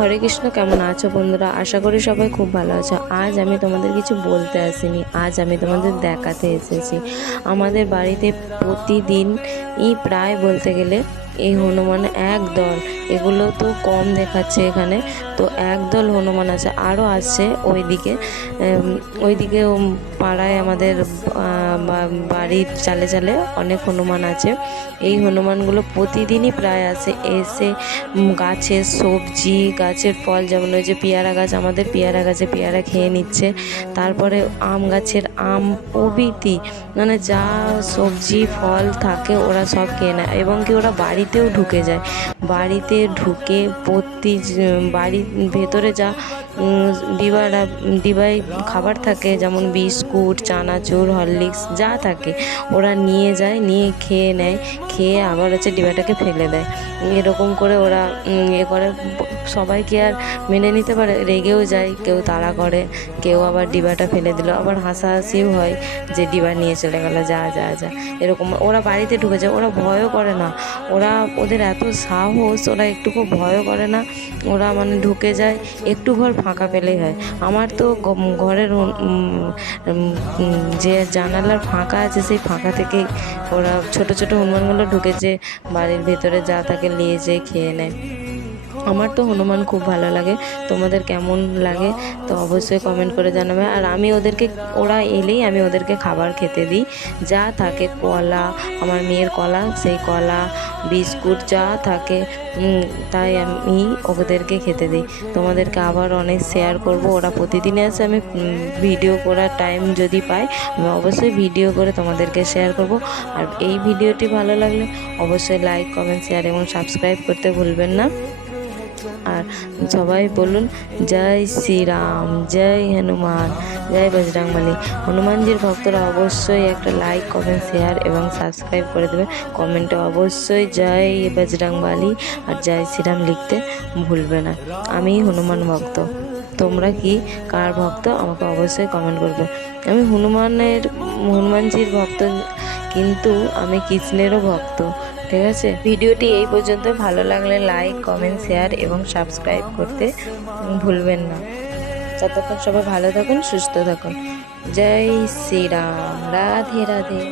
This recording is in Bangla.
হরে কৃষ্ণ। কেমন আছো বন্ধুরা? আশা করি সবাই খুব ভালো আছো। আজ আমি তোমাদের কিছু বলতে আসিনি, আজ আমি তোমাদের দেখাতে এসেছি। আমাদের বাড়িতে প্রতিদিনই প্রায় বলতে গেলে এই হনুমান একদল, এগুলো তো কম দেখাচ্ছে এখানে, তো একদল হনুমান আছে, আরও আসছে ওইদিকে। ওইদিকে পাড়ায় আমাদের বাড়ির চালে চালে অনেক হনুমান আছে। এই হনুমানগুলো প্রতিদিনই প্রায় আসে, এসে গাছের সবজি, গাছের ফল, যেমন ওই যে পেয়ারা গাছ, আমাদের পেয়ারা গাছে পেয়ারা খেয়ে নিচ্ছে। তারপরে আম গাছের আম প্রভৃতি, মানে যা সবজি ফল থাকে ওরা সব খেয়ে নেয়, এবং কি ওরা বাড়িতেও ঢুকে যায়। বাড়িতে ঢুকে বাড়ির ভেতরে যা ডিবায় খাবার থাকে, যেমন বিস্কুট, চানাচুর, হরলিক্স যা থাকে ওরা নিয়ে যায়, নিয়ে খেয়ে নেয়, খেয়ে আবার হচ্ছে ডিবাটাকে ফেলে দেয়। এরকম করে ওরা করে। সবাই কি আর মেনে নিতে পারে? রেগেও যায়, কেউ তাড়া করে, কেউ আবার ডিবাটা ফেলে দিল, আবার হাসাহাসিও হয় যে ডিবা নিয়ে চলে গেল, যা যা যা এরকম। ওরা বাড়িতে ঢুকে যায়, ওরা ভয়ও করে না, ওদের এত সাহস, ওরা একটুকু ভয়ও করে না। ওরা মানে ঢুকে যায়, একটু ঘর ফাঁকা পেলেই হয়। আমার তো ঘরের যে জানালার ফাঁকা আছে, সেই ফাঁকা থেকেই ওরা ছোট ছোট হনুমানগুলো ঢুকেছে, বাড়ির ভেতরে যা থাকে নিয়ে যেয়ে খেয়ে নেয়। আমার তো হনুমান খুব ভালো লাগে। তোমাদের কেমন লাগে তো অবশ্যই কমেন্ট করে জানাবে। আর ওরা এলেই আমি ওদেরকে খাবার খেতে দিই, যা থাকে কলা, আমার মেয়ের কলা, সেই কলা, বিস্কুট যা থাকে, তাই আমি ওদেরকে খেতে দিই। তোমাদেরকে আবার অনেক শেয়ার করব, ওরা প্রতিদিনই আসে। আমি ভিডিও করার টাইম যদি পাই, আমি অবশ্যই ভিডিও করে তোমাদেরকে শেয়ার করব। আর এই ভিডিওটি ভালো লাগলে অবশ্যই লাইক, কমেন্ট, শেয়ার এবং সাবস্ক্রাইব করতে ভুলবেন না। আর সবাই বলুন জয় শ্রীরাম, জয় হনুমান, জয় বজরংবলী। হনুমানজির ভক্তরা অবশ্যই একটা লাইক, কমেন্ট, শেয়ার এবং সাবস্ক্রাইব করে দেবে। কমেন্টে অবশ্যই জয় বজরংবলী আর জয় শ্রীরাম লিখতে ভুলবে না। আমি হনুমান ভক্ত, তোমরা কি কার ভক্ত আমাকে অবশ্যই কমেন্ট করবে। আমি হনুমানজির ভক্ত, কিন্তু আমি কৃষ্ণেরও ভক্ত। ঠিক আছে, ভিডিওটি এই পর্যন্ত। ভালো লাগলে লাইক, কমেন্ট, শেয়ার এবং সাবস্ক্রাইব করতে ভুলবেন না। ততক্ষণ সবাই ভালো থাকুন, সুস্থ থাকুন। জয় শ্রীরাম, রাধে রাধে।